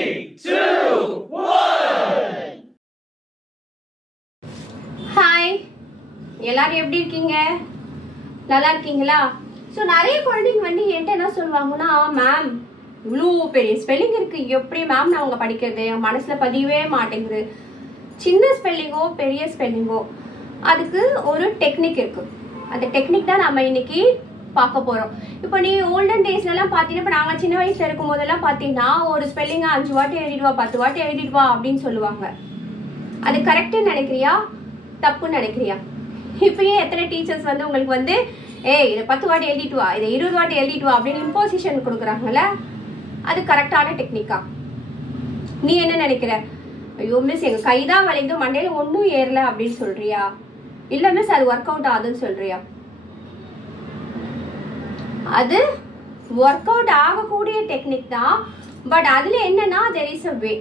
2, 1. Hi, எல்லாரும் எப்படி இருக்கீங்க? நல்லா இருக்கீங்களா? ஸோ நிறைய குழந்தைங்க வந்து என்கிட்ட என்ன சொல்லுவாங்கன்னா, மேம் இவ்வளோ பெரிய ஸ்பெல்லிங் இருக்கு, எப்படி மேம் நான் அவங்க படிக்கிறது, என் மனசுல பதியவே மாட்டேங்குது. சின்ன ஸ்பெல்லிங்கோ பெரிய ஸ்பெல்லிங்கோ அதுக்கு ஒரு டெக்னிக் இருக்கு. அந்த டெக்னிக் தான் நம்ம இன்னைக்கு பார்க்க போறோம். இப்போ நீ ஓல்டன் டேஸ்லாம் பார்த்தீங்கன்னா, இப்போ நாங்கள் சின்ன வயசுல இருக்கும் போதெல்லாம் பார்த்தீங்கன்னா, ஒரு ஸ்பெல்லிங்கை 5 வாட்டி எழுதிடுவா, 10 வாட்டி எழுதிடுவா அப்படின்னு சொல்லுவாங்க. அது கரெக்டுன்னு நினைக்கிறியா, தப்புன்னு நினைக்கிறியா? இப்பயே எத்தனை டீச்சர்ஸ் வந்து உங்களுக்கு வந்து இதை 10 வாட்டி எழுதிட்டு வா, இதை 20 வாட்டி எழுதிட்டு வா அப்படின்னு இம்போசிஷன் கொடுக்குறாங்கல்ல, அது கரெக்டான டெக்னிக்கா? நீ என்ன நினைக்கிற? ஐயோ மிஸ் எங்க கைதான் வளைந்து மண்டையில ஒன்றும் ஏறல அப்படின்னு சொல்றியா? இல்ல மிஸ் அது ஒர்க் அவுட் ஆகுதுன்னு சொல்றியா? அது ஒர்க் அவுட் ஆகக்கூடிய டெக்னிக் தான். பட் அதுல என்னன்னா, there is a way.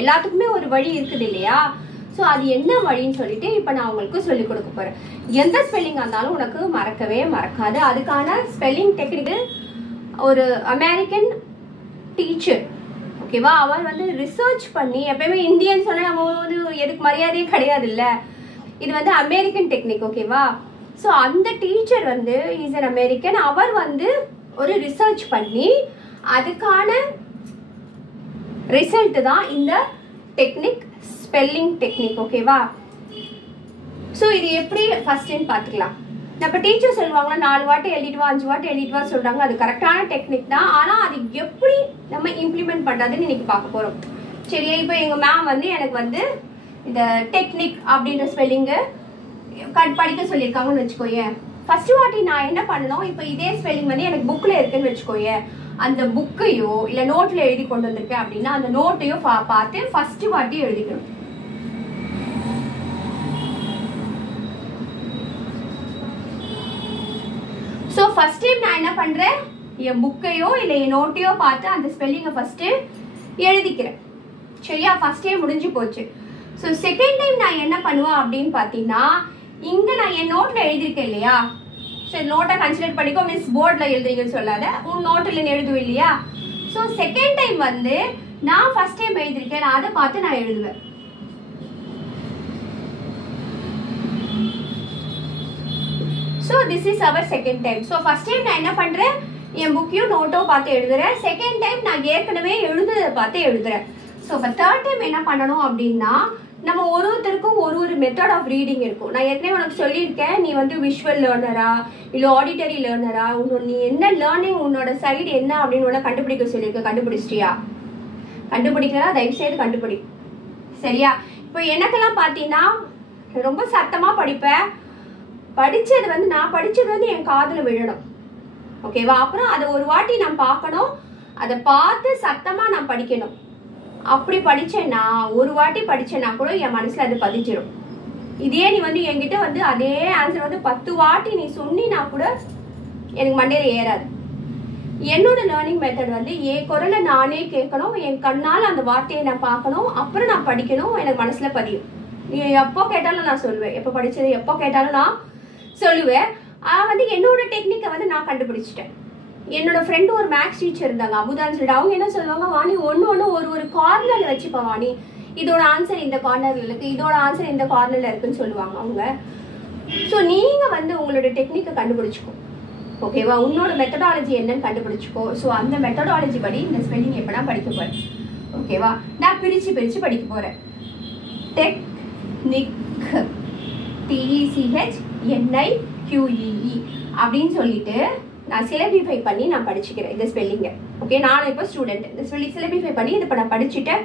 எல்லாத்துக்குமே ஒரு வழி இருக்குது இல்லையா? ஸோ அது என்ன வழின்னு சொல்லிட்டு இப்போ நான் உங்களுக்கு சொல்லி கொடுக்க போறேன். எந்த ஸ்பெல்லிங் இருந்தாலும் உனக்கு மறக்கவே மறக்காது. அதுக்கான ஸ்பெல்லிங் டெக்னிக் ஒரு அமெரிக்கன் டீச்சர், ஓகேவா, அவர் வந்து ரிசர்ச் பண்ணி, எப்பயுமே இந்தியன் சொன்னா நம்ம வந்து எதுக்கு மரியாதையே கிடையாது இல்ல, இது வந்து அமெரிக்கன் டெக்னிக், ஓகேவா. ஸோ அந்த டீச்சர் வந்து இஸ் அன் அமெரிக்கன். அவர் வந்து ஒரு ரிசர்ச் பண்ணி அதுக்கான ரிசல்ட் தான் இந்த டெக்னிக், ஸ்பெல்லிங் டெக்னிக், ஓகேவா. ஸோ இது எப்படி ஃபர்ஸ்ட்னு பார்த்துக்கலாம். நம்ம டீச்சர் சொல்லுவாங்க 4 வாட்டி எழுதிட்டு வா, 5 வாட்டி எழுதிட்டு வா சொல்றாங்க, அது கரெக்டான டெக்னிக் தான். ஆனால் அது எப்படி நம்ம இம்ப்ளிமெண்ட் பண்ணுறதுன்னு இன்னைக்கு பார்க்க போகிறோம். சரியா? இப்போ எங்கள் மேம் வந்து எனக்கு வந்து இந்த டெக்னிக் அப்படின்ற ஸ்பெல்லிங்கு படிக்க சொல்லியிருக்காங்கன்னு வச்சுக்கோயேன். ஃபர்ஸ்ட் வாட்டி நான் என்ன பண்ணணும், இப்போ இதே ஸ்பெல்லிங் வந்து எனக்கு புக்கில் இருக்குன்னு வச்சுக்கோயேன், அந்த புக்கையோ இல்லை நோட்டில் எழுதி கொண்டு வந்திருக்கேன் அப்படின்னா அந்த நோட்டையோ பார்த்து ஃபர்ஸ்ட் வாட்டி எழுதிக்கணும். ஸோ ஃபர்ஸ்ட் டைம் நான் என்ன பண்றேன், என் புக்கையோ இல்லை என் நோட்டையோ பார்த்து அந்த ஸ்பெல்லிங்கை ஃபர்ஸ்ட் எழுதிக்கிறேன். சரியா? ஃபர்ஸ்ட் டைம் முடிஞ்சு போச்சு. ஸோ செகண்ட் டைம் நான் என்ன பண்ணுவேன் அப்படின்னு பார்த்தீங்கன்னா, இங்க நான் என் நோட்ல எழுதியிருக்கேன் இல்லையா, சரி நோட்டை கன்சிடர் பண்ணிக்கோ, மிஸ் போர்டில் எழுதுறீங்கன்னு சொல்லாத, உன் நோட்டில் எழுதுவேன் இல்லையா. ஸோ செகண்ட் டைம் வந்து நான் ஃபர்ஸ்ட் டைம் எழுதியிருக்கேன், நான் அதை பார்த்து நான் எழுதுவேன். So this is our second time. So first time நான் என்ன பண்றேன், என் புக்கையும் நோட்டோ பார்த்து எழுதுறேன். செகண்ட் டைம் நான் ஏற்கனவே எழுதுறதை பார்த்து எழுதுறேன். ஸோ இப்போ தேர்ட் டைம் என்ன பண்ணணும் அப்படின்னா, நம்ம ஒருத்தருக்கும் ஒரு மெத்தட் ஆஃப் ரீடிங் இருக்கும். நான் ஏற்கனவே உனக்கு சொல்லியிருக்கேன், நீ வந்து விஷுவல் லேர்னரா இல்லை ஆடிட்டரி லேர்னரா, நீ என்ன லேர்னிங், உன்னோட சைடு என்ன அப்படின்னு உன்னை கண்டுபிடிக்க சொல்லியிருக்க. கண்டுபிடிச்சிட்டியா? கண்டுபிடிக்கிறா தயவு செய்து கண்டுபிடி. சரியா? இப்போ எனக்கெல்லாம் பார்த்தீங்கன்னா ரொம்ப சத்தமா படிப்பேன். படிச்சது வந்து நான் படிச்சது வந்து என் காதுல விழணும், ஓகேவா. அப்புறம் அதை ஒரு வாட்டி நான் பார்க்கணும், அதை பார்த்து சத்தமா நான் படிக்கணும். அப்படி படிச்சேன்னா, ஒரு வாட்டி படிச்சேன்னா கூட என் மனசுல அது பதிஞ்சிடும். இதே நீ வந்து என்கிட்ட வந்து அதே ஆன்சர் வந்து 10 வாட்டி நீ சொன்னினா கூட எனக்கு மண்டையில ஏறாது. என்னோட லேர்னிங் மெத்தட் வந்து என் குரலை நானே கேட்கணும், என் கண்ணால் அந்த வார்த்தையை நான் பார்க்கணும், அப்புறம் நான் படிக்கணும், எனக்கு மனசுல பதியும். நீ எப்போ கேட்டாலும் நான் சொல்லுவேன், எப்போ படிச்சது எப்போ கேட்டாலும் நான் சொல்லுவேன். வந்து என்னோட டெக்னிக்கை வந்து நான் கண்டுபிடிச்சிட்டேன். என்னோட ஃப்ரெண்டு ஒரு மேக்ஸ் டீச்சர் இருந்தாங்க, அமுதான்னு சொல்லிட்டு. அவங்க என்ன சொல்லுவாங்க, வாணி ஒன்று ஒரு கார்னர்ல வச்சுப்பா வாணி, இதோட ஆன்சர் இந்த கார்னர்ல இருக்கு, இதோட ஆன்சர் இந்த கார்னர்ல இருக்குன்னு சொல்லுவாங்க அவங்க. ஸோ நீங்க வந்து உங்களோட டெக்னிக்கை கண்டுபிடிச்சிக்கோ, ஓகேவா. உன்னோட மெத்தடாலஜி என்னன்னு கண்டுபிடிச்சிக்கோ. ஸோ அந்த மெத்தடாலஜி படி இந்த ஸ்பெல்லிங் எப்படா படிக்க போறேன், ஓகேவா. நான் பிரிச்சு படிக்க போறேன். டெக்னிக், TECHNIQUE அப்படின்னு சொல்லிட்டு நான் சிலபிஃபை பண்ணி நான் படிச்சுக்கிறேன் இந்த ஸ்பெல்லிங்கை. ஓகே, நான் இப்போ ஸ்டூடெண்ட், இந்த சிலபிஃபை பண்ணி இதை இப்போ நான் படிச்சுட்டேன்.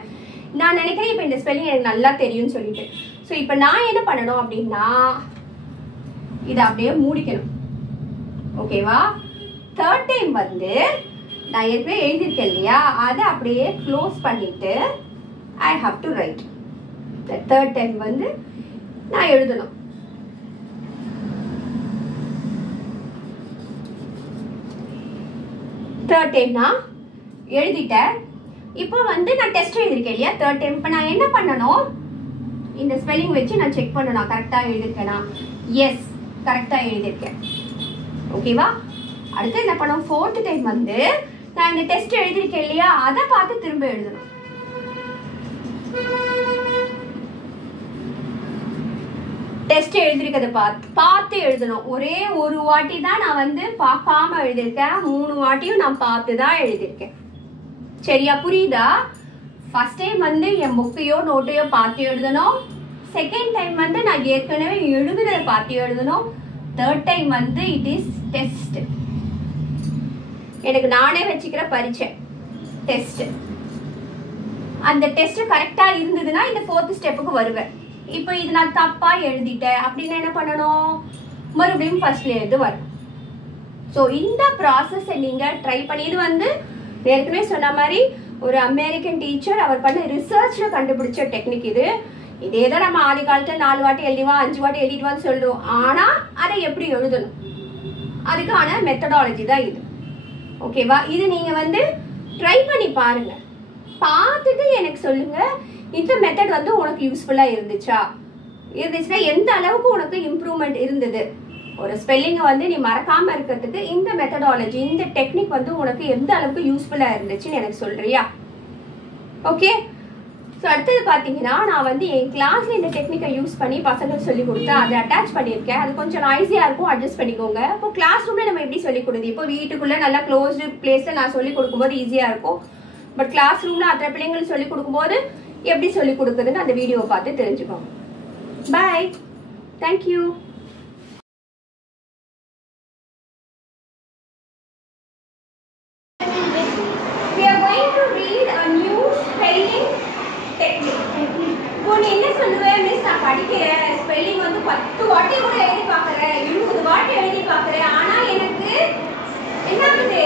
நான் நினைக்கிறேன் இப்போ இந்த ஸ்பெல்லிங் எனக்கு நல்லா தெரியும்னு சொல்லிட்டு. ஸோ இப்போ நான் என்ன பண்ணணும் அப்படின்னா, இதை அப்படியே மூடிக்கணும், ஓகேவா. தேர்ட் டைம் வந்து நான் ஏற்கனவே எழுதியிருக்கேன் இல்லையா, அதை அப்படியே க்ளோஸ் பண்ணிட்டு I have to right. Third time வந்து நான் எழுதணும். தேர்ட் டைம் நான் எழுதிட்டேன். இப்போ வந்து நான் டெஸ்ட் எழுதிருக்கேன் இல்லையா, தேர்ட் டைம். இப்போ நான் என்ன பண்ணணும், இந்த ஸ்பெல்லிங் வச்சு நான் செக் பண்ணணும் கரெக்டா எழுதிருக்கேனா. எஸ், கரெக்டா எழுதிருக்கேன், ஓகேவா. அடுத்து என்ன பண்ணோம், ஃபோர்த் டைம் வந்து நான் இந்த டெஸ்ட் எழுதிருக்கேன் இல்லையா, அதை பார்த்து திரும்ப எழுதணும். டெஸ்ட் எழுதிருக்கதை பார்த்து எழுதணும். ஒரே ஒரு வாட்டி தான் நான் வந்து பார்க்காம எழுதியிருக்கேன், 3 வாட்டியும் நான் பார்த்து தான் எழுதியிருக்கேன். சரியா, புரியுதா? ஃபர்ஸ்ட் டைம் வந்து என் புக்கையோ நோட்டையோ பார்த்து எழுதணும். செகண்ட் டைம் வந்து நான் ஏற்கனவே எழுதுறதை பார்த்து எழுதணும். தேர்ட் டைம் வந்து இட் இஸ் டெஸ்ட். எனக்கு நானே வச்சுக்கிற பரீட்சை டெஸ்ட். அந்த டெஸ்ட் கரெக்டா இருந்ததுன்னா இந்த 4th ஸ்டெப்புக்கு வருவேன். இப்போ இது நான் தப்பா எழுதிட்டேன் அப்படின்னா என்ன பண்ணணும்? மறுபடியும் ஃபர்ஸ்ட்ல இருந்து வரும். ஸோ இந்த ப்ராசஸை நீங்க ட்ரை பண்ணி, இது வந்து ஏற்கனவே சொன்ன மாதிரி ஒரு அமெரிக்கன் டீச்சர் அவர் பண்ண ரிசர்ச்ல கண்டுபிடிச்ச டெக்னிக் இது. இதே தான் நம்ம ஆதி காலத்துல 4 வாட்டி எழுதிவா 5 வாட்டி எழுதிட்டுவான்னு சொல்றோம். ஆனா அதை எப்படி எழுதணும், அதுக்கான மெத்தடாலஜி தான் இது. ஓகேவா? இது நீங்க வந்து ட்ரை பண்ணி பாருங்க, பார்த்துட்டு எனக்கு சொல்லுங்க இந்த மெத்தட் வந்து உனக்கு யூஸ்ஃபுல்லா இருந்துச்சுன்னா எந்த அளவுக்கு உனக்கு இம்ப்ரூவ்மெண்ட் இருந்தது. ஒரு ஸ்பெல்லிங்கை வந்து நீ மறக்காம இருக்கிறதுக்கு இந்த மெத்தடாலஜி, இந்த டெக்னிக் வந்து உனக்கு எந்த அளவுக்கு யூஸ்ஃபுல்லா இருந்துச்சுன்னு எனக்கு சொல்றியா? ஓகே. ஸோ அடுத்தது பார்த்தீங்கன்னா, நான் வந்து என் கிளாஸ்ல இந்த டெக்னிக்கை யூஸ் பண்ணி பசங்களுக்கு சொல்லி கொடுத்து அதை அட்டாச் பண்ணியிருக்கேன். அது கொஞ்சம் நாய்ஸியாக இருக்கும், அட்ஜஸ்ட் பண்ணிக்கோங்க. இப்போ கிளாஸ் ரூம்ல நம்ம எப்படி சொல்லி கொடுது, இப்போ வீட்டுக்குள்ள நல்லா க்ளோஸ்டு பிளேஸ்ல நான் சொல்லி கொடுக்கும்போது ஈஸியாக இருக்கும். பட் கிளாஸ் ரூம்ல அத்தனை பிள்ளைங்களுக்கு சொல்லி கொடுக்கும்போது எப்படி சொல்லி கொடுக்குதுன்னு அந்த வீடியோவை பார்த்து தெரிஞ்சுக்கோங்க. பாய், thank you. We are going to read a new spelling technique. இப்போ நீ என்ன சொல்லுவேன், மிஸ் நான் படிக்கிறேன், ஸ்பெல்லிங் வந்து 10 வாட்டி கூட எழுதி பார்க்குறேன், 20 வாட்டி எழுதி பார்க்குறேன், ஆனால் எனக்கு என்ன ஆகுது,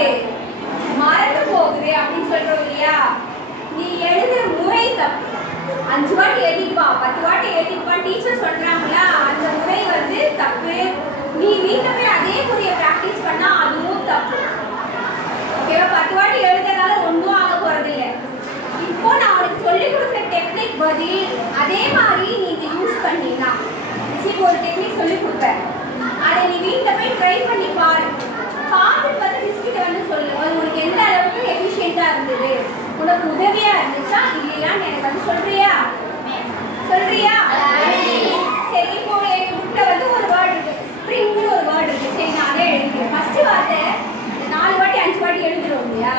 மறந்து போகுது அப்படின்னு சொல்றோம் இல்லையா? நீ எழுதுற முறை தப்பு. 5 வாட்டி எழுதிப்பா 10 வாட்டி எழுதிப்பா டீச்சர் சொல்றாங்களா, அந்த முறை வந்து தப்பு. நீ வீட்டுல போய் அதே முறையை பிராக்டிஸ் பண்ணா அதுவும் தப்பு. ஓகேவா? 10 வாட்டி எழுதுறதால ஒன்றும் ஆக போறது இல்லை. இப்போ நான் உனக்கு சொல்லிக் கொடுக்குற டெக்னிக் பதில் அதே மாதிரி நீங்க யூஸ் பண்ணினா, இப்போ ஒரு டெக்னிக் சொல்லி கொடுப்பேன், அதை நீ வீட்டுல போய் ட்ரை பண்ணி பாரு. பார்த்துட்டு வந்து டிஸ்கிட்ட வந்து சொல்லு, அது உனக்கு எந்த அளவுக்கு எஃபிஷியண்டா இருந்தது, உனக்கு உதவியா இருந்துச்சா இல்லையான்னு எனக்கு வந்து சொல்றியா? சரி, இப்போ எங்க புக்ல வந்து ஒரு வேர்ட் இருக்கு, ஸ்ப்ரிங்னு ஒரு வேர்ட் இருக்கு. சரி, நான் அதே எழுதிக்கிறேன். ஃபர்ஸ்ட் வார்த்தை 4 வாட்டி 5 வாட்டி எழுதுறோம் இல்லையா?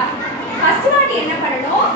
ஃபர்ஸ்ட் வாட்டி என்ன பண்ணணும்,